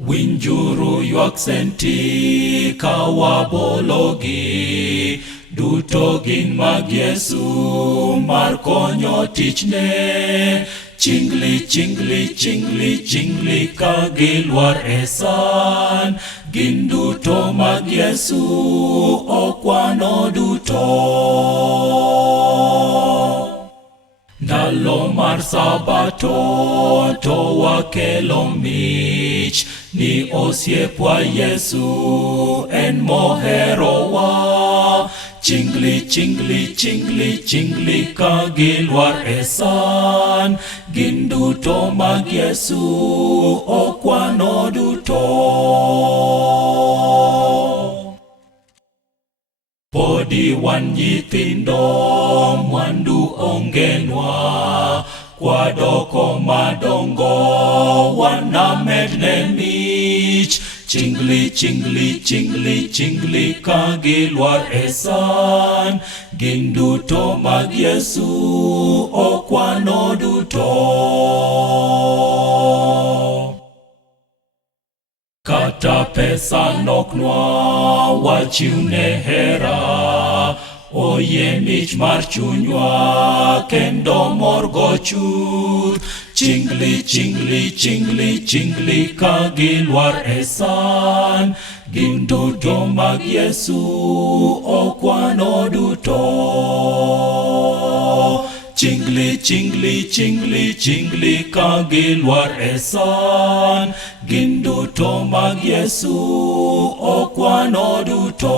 Winjuru yuak Senti kawabologi, duto gin mag Yesu mar konyo tichne. Chingli, chingli, chingli, chingli ka gilwar e san, gin duto mag Yesu okwano duto. Ndalo mar Sabato to wakelo mich, ni osiepwa Yesu en moherowa. Chingli, chingli, chingli, chingli ka gilwar e san, gin duto mag Yesu okwano duto. Podi wan nyithindo mwandu ongenwa, kwadoko madongo wanamedne mich. Chingli, chingli, chingli, chingli ka gilwar e san, gin duto mag Yesu okwano duto. Kata pesa noknwa wachiwne hera, oye mich mar chunywa kendo morgo chuth. Chingli, chingli, chingli, chingli ka gilwar e san, gin duto mag Yesu okwano duto. Chingli, chingli, chingli, chingli ka gilwar e san, gin duto mag Yesu okwano duto.